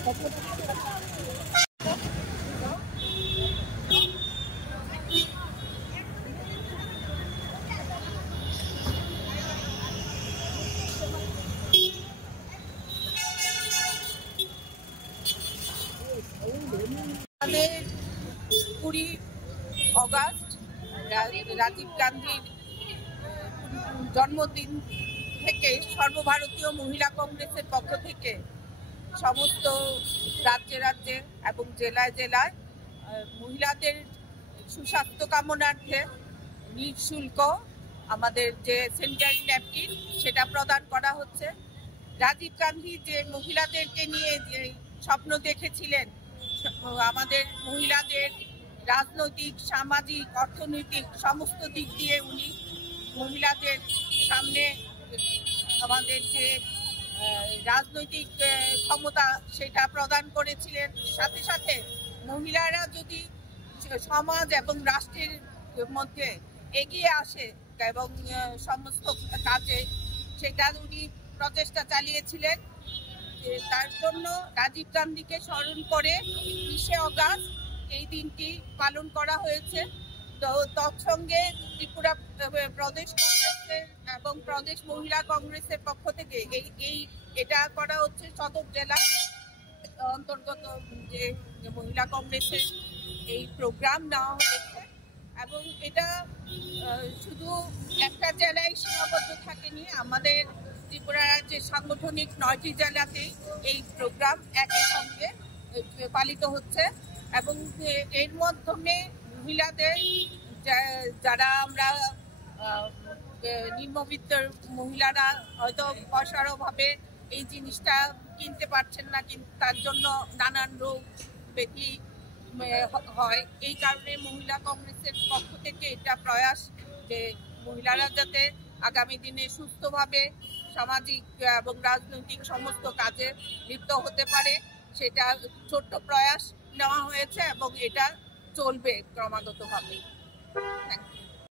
20 August Rajib গান্ধীর জন্মদিন থেকে সর্বভারতীয় মহিলা কংগ্রেসের পক্ষ থেকে সমস্ত রাজ্যে রাজ্যে এবং জেলায় জেলায় মহিলাদের সুস্বাস্থ্য কামনার্থে নিঃশুল্ক আমাদের যে স্যানিটারি ন্যাপকিন সেটা প্রদান করা হচ্ছে। রাজীব গান্ধী যে মহিলাদেরকে নিয়ে যে স্বপ্ন দেখেছিলেন, আমাদের মহিলাদের রাজনৈতিক, সামাজিক, অর্থনৈতিক সমস্ত দিক দিয়ে উনি মহিলাদের সামনে আমাদের যে রাজনৈতিক ক্ষমতা সেটা প্রদান করেছিলেন। সাথে সাথে মহিলারা যদি সমাজ এবং রাষ্ট্রের মধ্যে এগিয়ে আসে এবং সমস্ত কাজে সেটা উনি প্রচেষ্টা চালিয়েছিলেন। তার জন্য রাজীব গান্ধীকে স্মরণ করে 20 অগাস্ট এই দিনটি পালন করা হয়েছে। তো তৎসঙ্গে ত্রিপুরা প্রদেশ কংগ্রেসের এবং প্রদেশ মহিলা কংগ্রেসের পক্ষ থেকে এটা করা হচ্ছে সদর জেলা অন্তর্গত যে মহিলা কংগ্রেসের এই প্রোগ্রাম নেওয়া হয়েছে এবং এটা শুধু একটা জেলায় সীমাবদ্ধ থাকেনি। আমাদের ত্রিপুরা রাজ্যের সাংগঠনিক 9টি জেলাতেই এই প্রোগ্রাম একই সঙ্গে পালিত হচ্ছে এবং এর মাধ্যমে মহিলাদের যারা আমরা নিম্নবিত্ত মহিলারা হয়তো পয়সার অভাবে এই জিনিসটা কিনতে পারছেন না, কিন্তু তার জন্য নানান রোগ ব্যাধি হয়। এই কারণে মহিলা কংগ্রেসের পক্ষ থেকে এটা প্রয়াস যে মহিলারা যাতে আগামী দিনে সুস্থভাবে সামাজিক এবং রাজনৈতিক সমস্ত কাজে লিপ্ত হতে পারে, সেটা ছোট্ট প্রয়াস নেওয়া হয়েছে এবং এটা চলবে ক্রমাগতভাবে। Thank you.